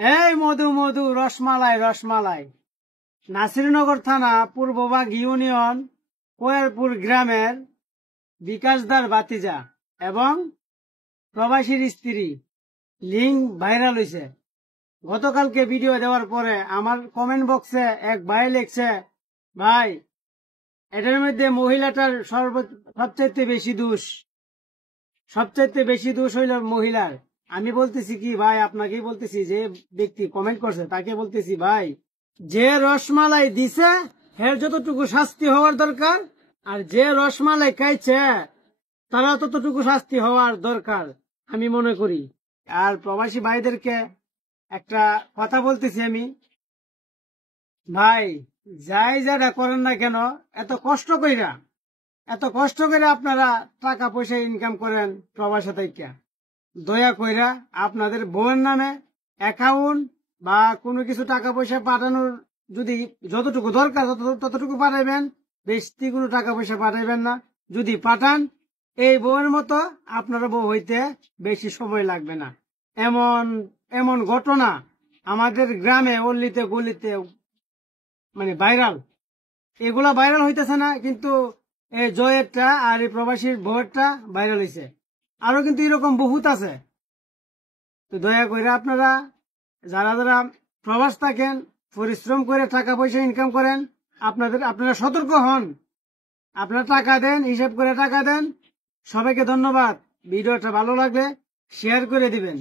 এই মধু মধু রসমালাই রসমালাই। নাসিরনগর থানা পূর্ববাগ ইউনিয়ন কোয়েরপুর গ্রামের বিকাশদার ভাতিজা এবং প্রবাসীর স্ত্রী লিঙ্ক ভাইরাল হয়েছে। গতকালকে ভিডিও দেওয়ার পরে আমার কমেন্ট বক্সে এক ভাই লিখছে, ভাই এটার মধ্যে মহিলাটার সবচাইতে বেশি দোষ হইল মহিলার। আমি বলতেছি কি ভাই, আপনাকেই বলতেছি, যে ব্যক্তি কমেন্ট করছে তাকে বলতেছি, ভাই যে রসমালাই দিছে এর যতটুকু শাস্তি হওয়ার দরকার, আর যে রসমালাই খাইছে তারা ততটুকু শাস্তি হওয়ার দরকার আমি মনে করি। আর প্রবাসী ভাইদেরকে একটা কথা বলতেছি আমি, ভাই যাই যারা করেন না কেন, এত কষ্ট কইরা আপনারা টাকা পয়সা ইনকাম করেন প্রবাসী থেকে, দয়া কইরা আপনাদের বউয়ের নামে অ্যাকাউন্ট বা কোনো কিছু টাকা পয়সা পাঠানোর যদি যতটুকু দরকার ততটুকু পাঠাইবেন, বেশি কোনো টাকা পয়সা পাঠাইবেন না। যদি পাঠান এই বউয়ের মতো আপনার বউ হইতে বেশি সময় লাগবে না। এমন এমন ঘটনা আমাদের গ্রামে অল্লিতে গলিতে মানে ভাইরাল, এগুলা ভাইরাল হইতেছে না, কিন্তু এই জয়েরটা আর এই প্রবাসীর বউয়েরটা ভাইরাল হয়েছে। আরো কিন্তু এরকম বহুত আছে। তো দয়া করে আপনারা যারা যারা প্রবাস থাকেন, পরিশ্রম করে টাকা পয়সা ইনকাম করেন, আপনারা সতর্ক হন, আপনারা টাকা দেন, হিসাব করে টাকা দেন। সবাইকে ধন্যবাদ। ভিডিওটা ভালো লাগলে শেয়ার করে দিবেন।